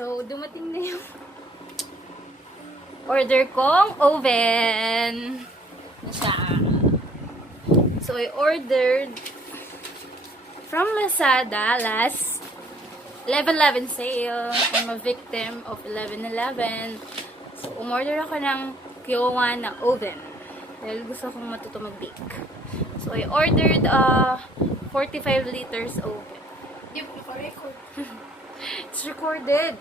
So, dumating na yung order kong oven. Na siya. So, I ordered from Lazada last 11/11 sale. I'm a victim of 11/11. So, umorder ako ng Kyowa na oven. Dahil gusto kong matuto mag-bake. So, I ordered 45 liters oven. Di mo naka-record. It's recorded.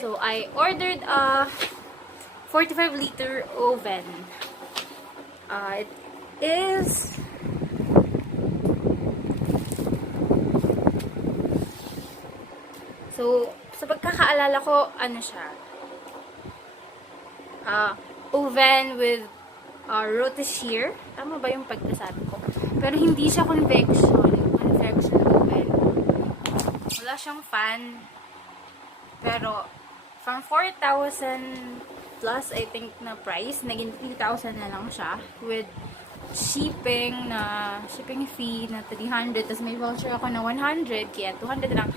So, I ordered a 45 liter oven. It is so, sa pagkakaalala ko, ano siya? Oven with Rotisserie. Tama ba yung pagkasabi ko? Pero hindi siya convection oven. Wala siyang fan. Pero, from 4,000 plus, I think, na price, naging 3,000 na lang siya. With shipping fee na 300. Tapos may voucher ako na 100. Kaya 200 lang.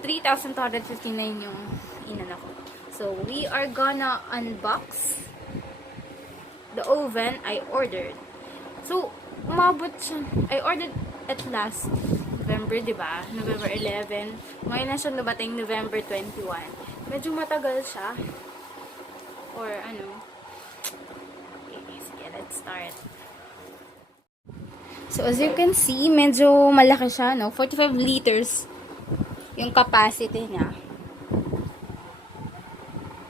3,259 yung inana ko. So, we are gonna unbox the oven I ordered. So, umabot siya. I ordered at last November, diba? November 11. Ngayon na siya nabating November 21. Medyo matagal siya. Or ano. Okay, sige, let's start. So, as you can see, medyo malaki siya, no? 45 liters yung capacity niya.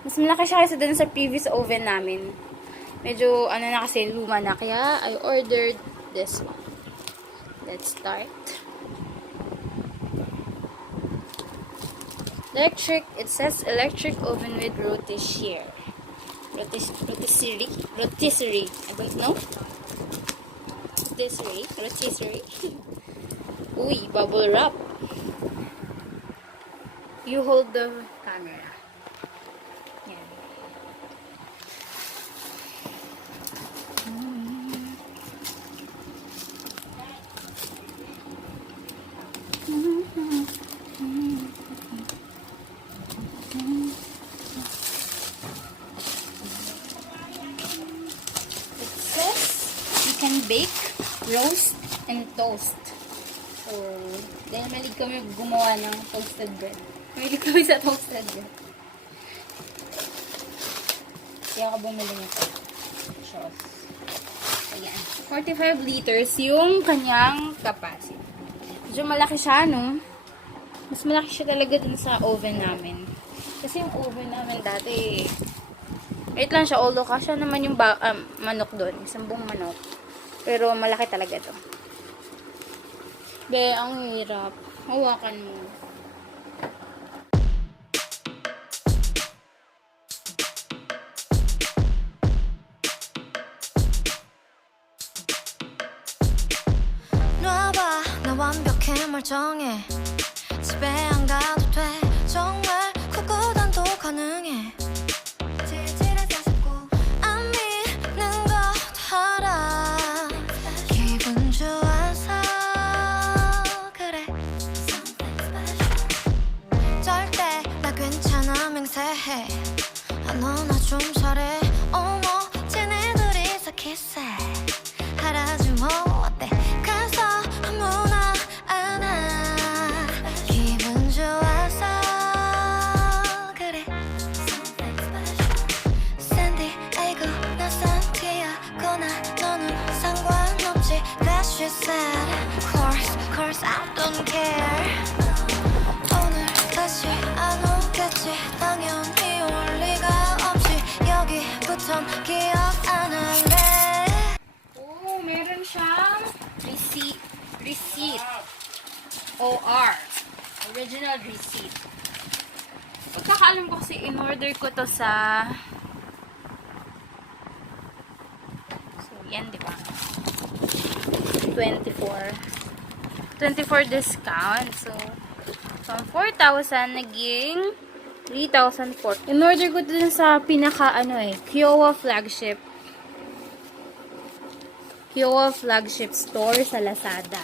Mas malaki siya kasi dun sa previous oven namin. Medyo, ano na kasi, luma na. Kaya, I ordered this one. Let's start. Electric, it says electric oven with Rotisserie. Rotisserie. I don't know. Rotisserie. Uy, bubble wrap. You hold the camera. Yan. It says you can bake, roast, and toast. So, dahil malig kami gumawa ng toasted bread. Mahilig kami sa toasted bread. Kaya ako bumili nito. Shoes. Ayan. 45 liters yung kanyang capacity. Medyo malaki siya, no? Mas malaki siya talaga dun sa oven namin. Kasi yung oven namin dati, wait lang siya, although kasya naman yung manok dun. Isang buong manok. Pero malaki talaga to. Be, ang hirap. Hawakan mo. 놔봐 나 완벽해 멀쩡해 집에 안 가도 돼 정말 구구단도 가능해 질질해서 잡고 안 믿는 거 다 알아 기분 좋아서 그래 절대 나 괜찮아 맹세해 아 너나 좀 잘해 어머 쟤네들이 키스해 하라지 뭐 어때 가서 아무나 안아 기분 좋아서 그래 샌디 에이구 나 산티아고나 너는 상관없지 That's she said Course I don't care 오늘 다시 안 오겠지 당연히 올 리가 없지 여기부턴 기억 안 할래 Meron siyang receipt. OR. Original receipt. Pagkakaalam ko kasi in-order ko to sa so, yan, di ba? 24 discount. So, from 4,000 naging 3,004. In-order ko dun sa pinaka, Kyowa flagship store sa Lazada.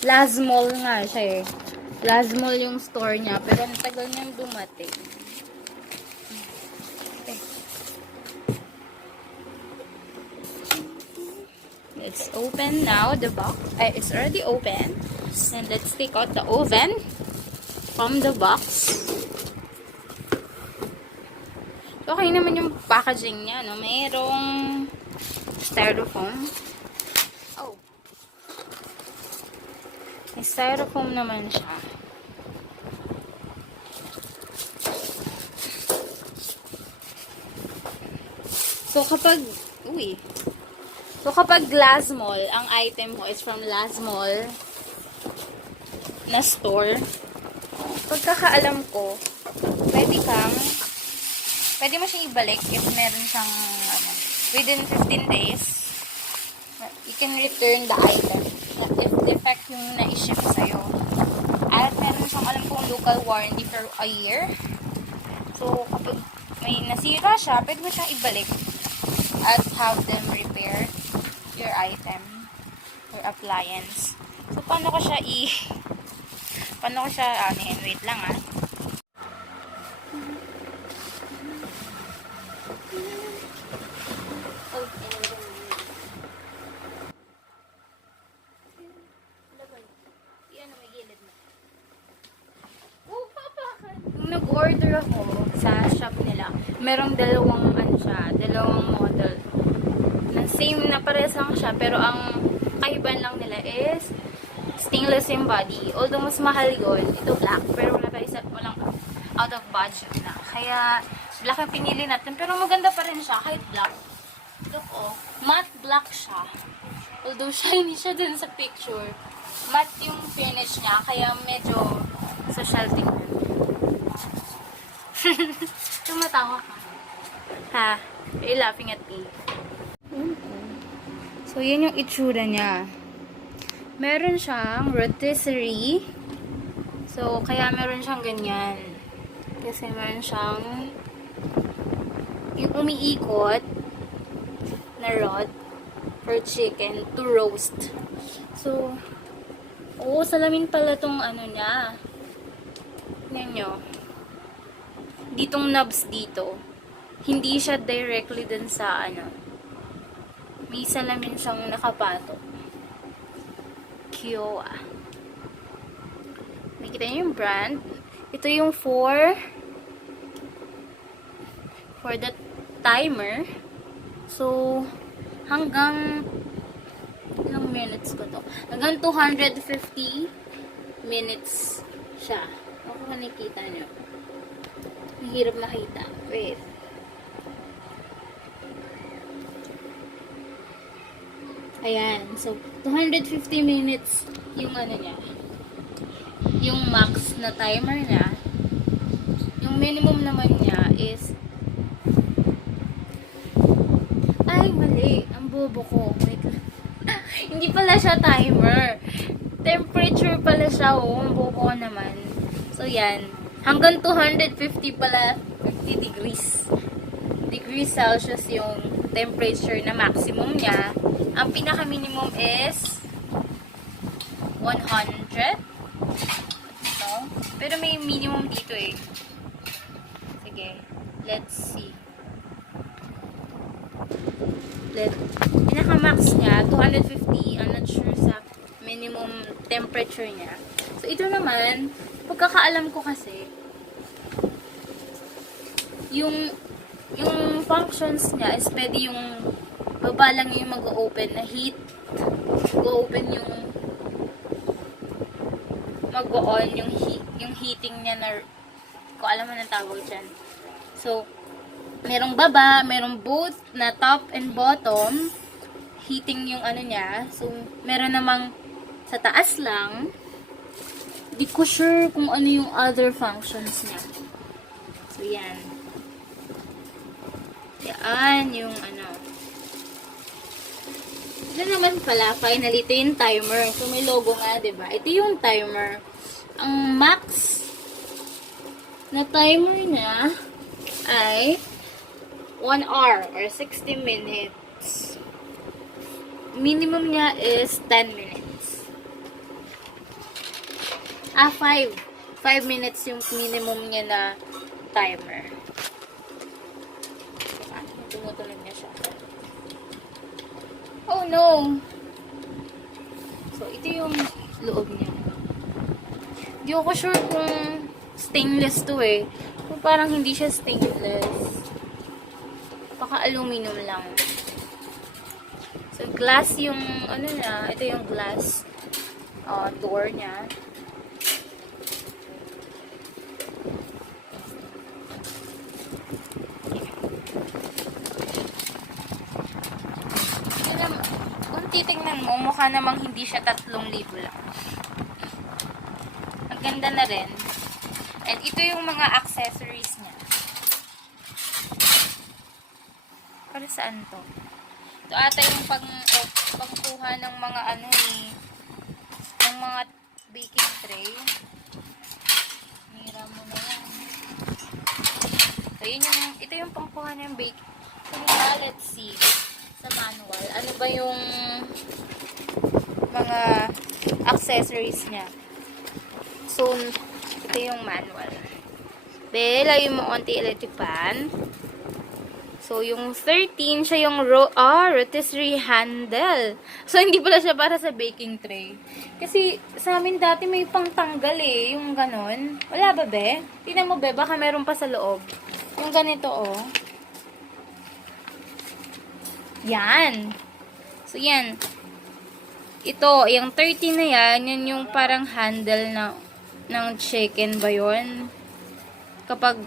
Last mall nga siya eh. Lazmall yung store niya, pero ang tagal niyang dumating. Okay. Let's open now the box. It's already open. And let's take out the oven from the box. Okay naman yung packaging niya, no? Mayroong styrofoam. Oh. May styrofoam naman siya. So kapag Lazmall, ang item mo is from Lazmall na store, pagkakaalam ko, pwede mo siyang ibalik if meron siyang, within 15 days, you can return the item if defect yung na-ship sa'yo. At meron siyang, alam kong, local warranty for a year. So, kapag may nasira siya, pwede mo siyang ibalik at have them repair your item, your appliance. So, paano ko siya wait lang Nung nag-order ako sa shop nila, merong dalawang model. Na same na parehas lang siya, pero ang kaibahan lang nila is stainless yung body. Although mas mahal yun, ito black, pero walang out of budget na. Kaya black ang pinili natin, pero maganda pa rin siya kahit black. Look, matte black siya. Although shiny siya dun sa picture, matte yung finish niya, kaya medyo social tingnan. Tumatawa ka. Ha? Are you laughing at me? So, yun yung itsura niya. Meron siyang rotisserie. So, kaya meron siyang ganyan. Kasi meron siyang yung umiikot na rod for chicken to roast. So, salamin pala tong niya. Tignan nyo. Ditong knobs dito. Hindi siya directly dun sa may salamin siyang nakapato. Kyowa. Nakita niyo yung brand. Ito yung for the timer. So, hanggang ilang minutes ko to? Hanggang 250 minutes siya. Ako nakikita niyo. Mahirap makita. Wait. Ayan. So, 250 minutes yung niya. Yung max na timer niya. Yung minimum naman niya is mali. Ang bobo ko. Wait. Hindi pala siya timer. Temperature pala siya. Ang bobo ko naman. So, yan. Hanggang 250 pala, 50 degrees Celsius yung temperature na maximum niya. Ang pinaka-minimum is 100. No? Pero may minimum dito eh. Sige. Let's see. Pinaka-max niya, 250. I'm not sure sa minimum temperature niya. So, ito naman, pagkakaalam ko kasi, yung functions niya is pwede yung baba lang yung mag-open na heat, go-open yung mag-on yung heating niya na, kung alam mo ng tawag dyan. So, merong baba, merong both na top and bottom, heating yung niya. So, meron namang sa taas lang. Di ko sure kung ano yung other functions niya. So, yan. Yan yung Ito naman pala, finally, ito yung timer. So, may logo nga, diba? Ito yung timer. Ang max na timer niya ay 1 hour or 60 minutes. Minimum niya is 10 minutes. 5. 5 minutes yung minimum niya na timer. Tumutulog na siya. Oh no! So, ito yung loob niya. Hindi ako sure kung stainless to eh. Kung parang hindi siya stainless. Baka aluminum lang. So, glass yung, ano na, ito yung glass door niya. Kung titingnan mo, mukha namang hindi siya 3,000 lang. Ang ganda na rin. And ito yung mga accessories niya. Para saan to? Ito ata yung pangkuha ng mga ano eh, ng mga baking tray. Mira mo na yan. So, ito yung pangkuha ng baking. So, let's see. Sa manual, ano ba yung mga accessories niya? So, ito yung manual. Lagyan mo onti electric pan. So, yung 13, siya yung rotisserie handle. So, hindi pala siya para sa baking tray. Kasi, sa amin dati may pangtanggal eh, yung ganon. Wala ba, be? Tingnan mo, be, baka meron pa sa loob. Yung ganito, oh. Yan. So, yan. Ito, yung 13 na yan, yan yung parang handle ng chicken ba yun? Kapag,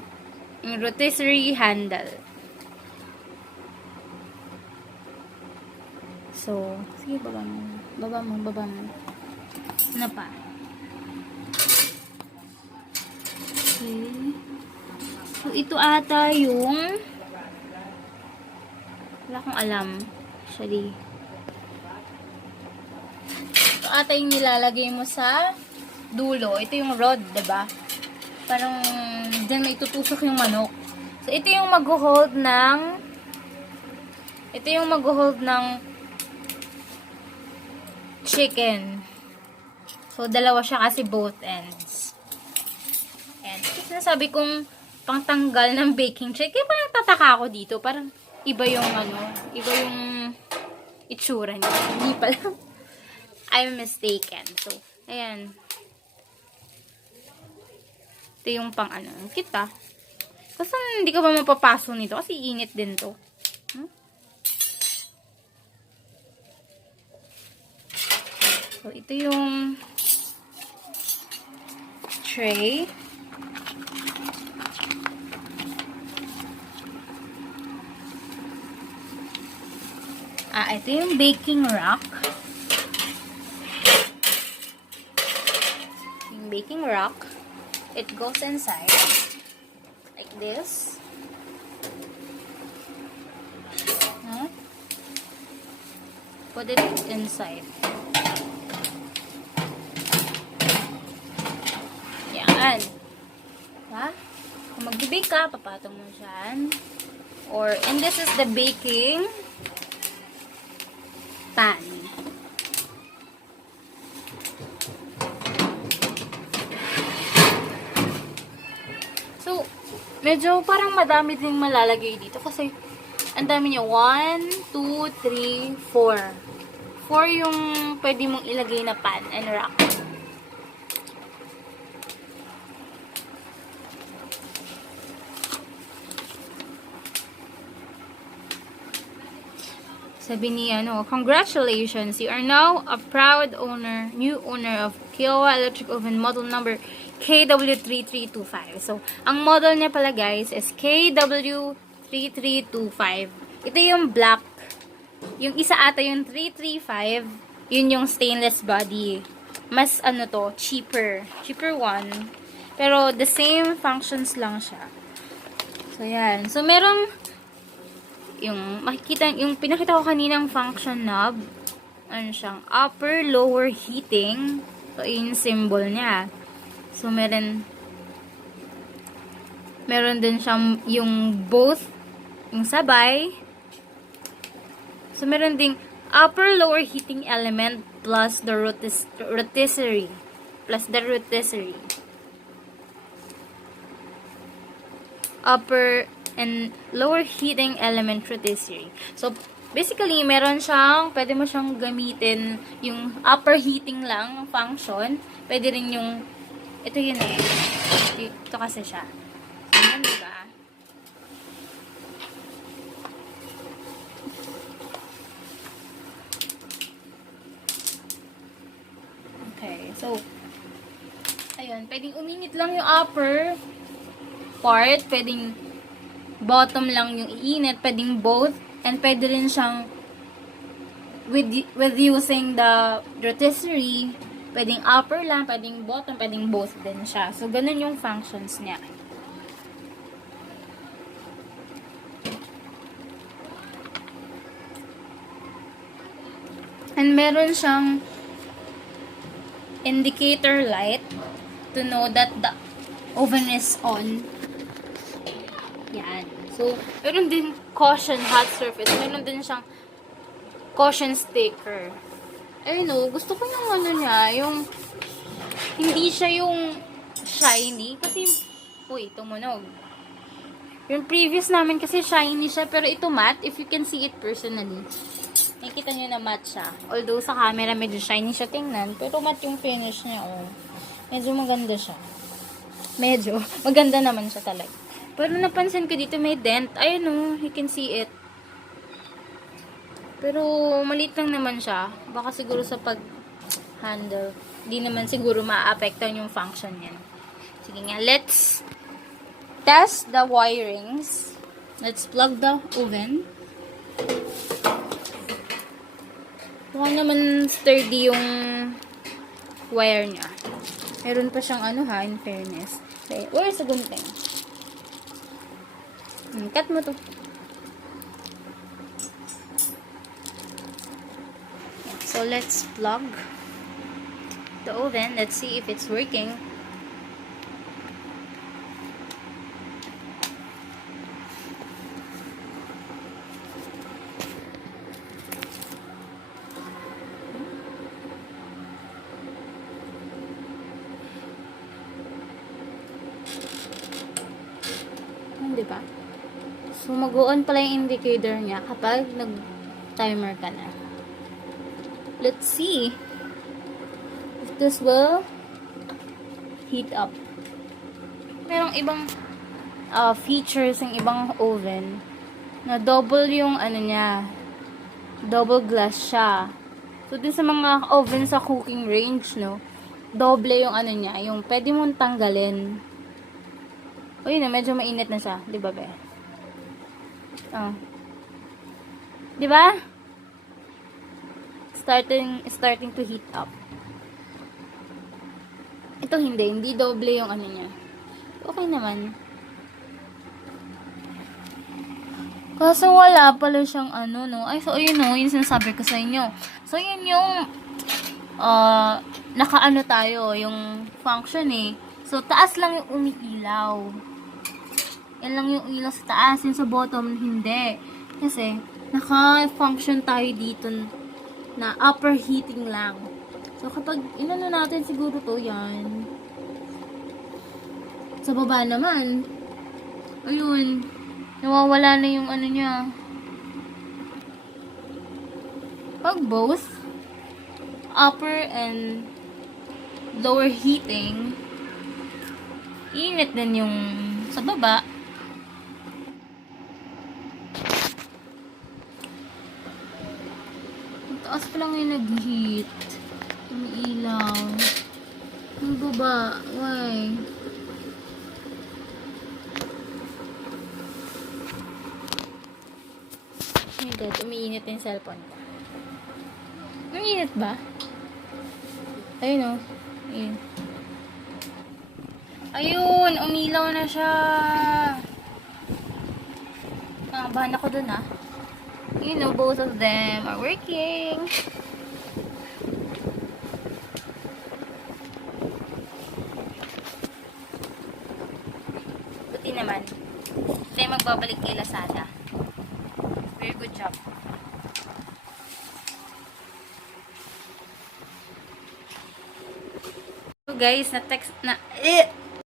yung rotisserie handle. So, sige, baba mo. Baba mo. Ano pa? Okay. So, ito ata yung wala akong alam. Actually. Ito ata yung nilalagay mo sa dulo. Ito yung rod, diba? Parang dyan may tutusok yung manok. So, ito yung mag-hold ng chicken. So, dalawa siya kasi both ends. And, sinasabi kong pangtanggal ng baking tray. Kaya parang tataka ako dito. Parang iba yung itsura niya. Hindi pala. I'm mistaken. So, ayan. Ito yung pang kita. Kasi hindi ka ba mapapaso nito? Kasi init din to. So, ito yung tray. Ito yung baking rack. Yung baking rack, it goes inside like this. Put it inside. Yan. Ha? Kung mag-bake ka, papatong mo dyan. And this is the baking pan. So, medyo parang madami din malalagay dito kasi ang dami niya. 1, 2, 3, 4. 4 yung pwede mong ilagay na pan and rack. Sabi ni congratulations, you are now a proud new owner of Kyowa electric oven model number KW-3325. So, ang model niya pala guys is KW-3325. Ito yung black. Yung isa ata yung 335, yun yung stainless body. Mas cheaper. Cheaper one. Pero the same functions lang siya. So, yan. So, merong yung pinakita ko kaninang function knob, siyang upper, lower heating. So, yun yung symbol niya. So, meron din siyang yung both, yung sabay. So, meron ding upper, lower heating element plus the rotisserie. plus the rotisserie. Upper and lower heating element rotisserie. So, basically, meron siyang, pwede mo siyang gamitin yung upper heating lang function. Pwede rin yung, ito yun eh. Ito kasi siya. So, yun, diba? Okay, so, ayun, pwedeng uminit lang yung upper part, pwedeng bottom lang yung iinit, pwedeng both, and pwede rin siyang with using the rotisserie, pwedeng upper lang, pwedeng bottom, pwedeng both din siya. So, ganun yung functions niya. And meron siyang indicator light to know that the oven is on. Yan. So, meron din caution hot surface. Meron din siyang caution sticker. Ayun o, gusto ko yung ano niya, yung hindi siya yung shiny. Kasi, uy, tumunog. Yung previous namin kasi shiny siya, pero ito matte, if you can see it personally. Nakikita nyo na matte siya. Although sa camera medyo shiny siya tingnan, pero matte yung finish niya, oh. Medyo maganda siya. Medyo. Maganda naman siya talaga. Pero napansin ko dito may dent. Ayun oh, you can see it. Pero maliit lang naman siya. Baka siguro sa pag-handle. Di naman siguro ma-affectan yung function niyan. Sige nga, let's test the wirings. Let's plug the oven. Mukhang naman sturdy yung wire niya. Meron pa siyang ano ha, in fairness. Okay, where's the gunting? Cut mo to. So, let's plug the oven. Let's see if it's working. Diba? So, mag-on pala yung indicator niya kapag nag-timer ka na. Let's see if this will heat up. Merong ibang features ng ibang oven na double yung ano niya. Double glass siya. So, din sa mga oven sa cooking range, no? Double yung ano niya. Yung pwede mong tanggalin. O yun na, medyo mainit na siya. Di ba, be? Di ba? Starting to heat up. Ito hindi doble yung ano niya. Okay naman. Kaso wala pala siyang ano, no? Ay, so yun, no? Yung sinasabi ko sa inyo. So, yun yung nakaano tayo, yung function eh. So, taas lang yung umiilaw. Yan lang yung ilaw sa taas. Yung sa bottom, hindi. Kasi, naka-function tayo dito na upper heating lang. So, kapag inano natin siguro to, yan. Sa baba naman, ayun, nawawala na yung ano niya. Pag both, upper and lower heating, init din yung sa baba. Taas pa lang yung nag-heat. Umiilaw. Yung baba. Why? Oh my God. Umiinit yung cellphone ko. Umiinit ba? Ayun o. Ayun. Ayun. Umilaw na siya. Nakabahan ako dun ah. You know, both of them are working. Buti naman. Tayo magbabalik kay Lazada. Very good job. So, So guys, na-text na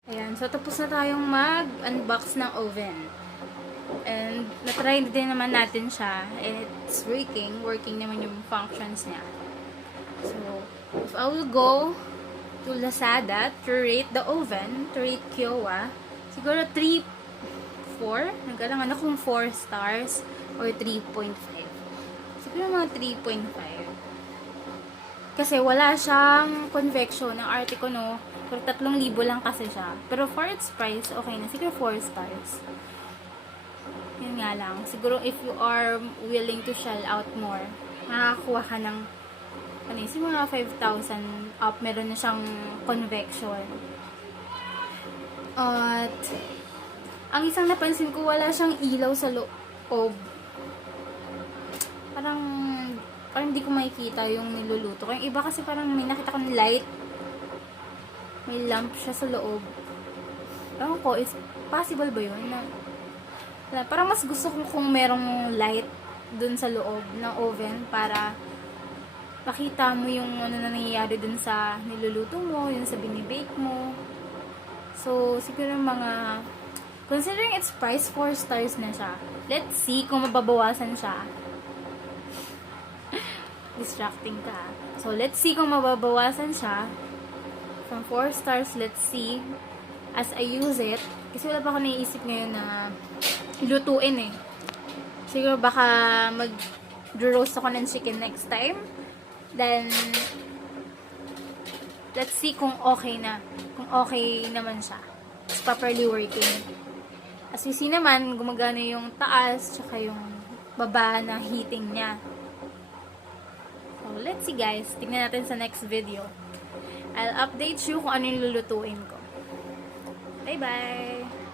Ayan, so tapos na tayong mag-unbox ng oven. And na-try din naman natin siya. And it's working naman yung functions niya. So, if I will go to Lazada to rate the oven, to rate Kyowa, siguro 3-4. Nag-alangan akong 4 stars or 3.5. Siguro mga 3.5. Kasi wala siyang convection. Ang arte ko, no, pero 3,000 lang kasi siya. Pero for its price, okay na. Siguro 4 stars. Yun nga lang. Siguro if you are willing to shell out more, makakakuha ka ng mga 5,000 up. Meron na siyang convection. At ang isang napansin ko, wala siyang ilaw sa loob. Parang hindi ko makikita yung niluluto. Kaya iba kasi parang may nakita ko ng light. May lamp siya sa loob. Ewan ko, is possible ba yun? Parang mas gusto ko kung merong light dun sa loob ng oven para makita mo yung ano na nangyayari dun sa niluluto mo, yung sa binibake mo. So, siguro considering its price, 4 stars na siya. Let's see kung mababawasan siya. Distracting ka. So, let's see kung mababawasan siya. From 4 stars, let's see. As I use it, kasi wala pa ako naiisip ngayon na lutuin eh. Siguro baka mag-roast ako ng chicken next time. Then, let's see kung okay na. Kung okay naman siya. It's properly working. As you see naman, gumagana yung taas, tsaka yung baba na heating niya. So, let's see guys. Tignan natin sa next video. I'll update you kung ano yung lulutuin ko. Bye-bye!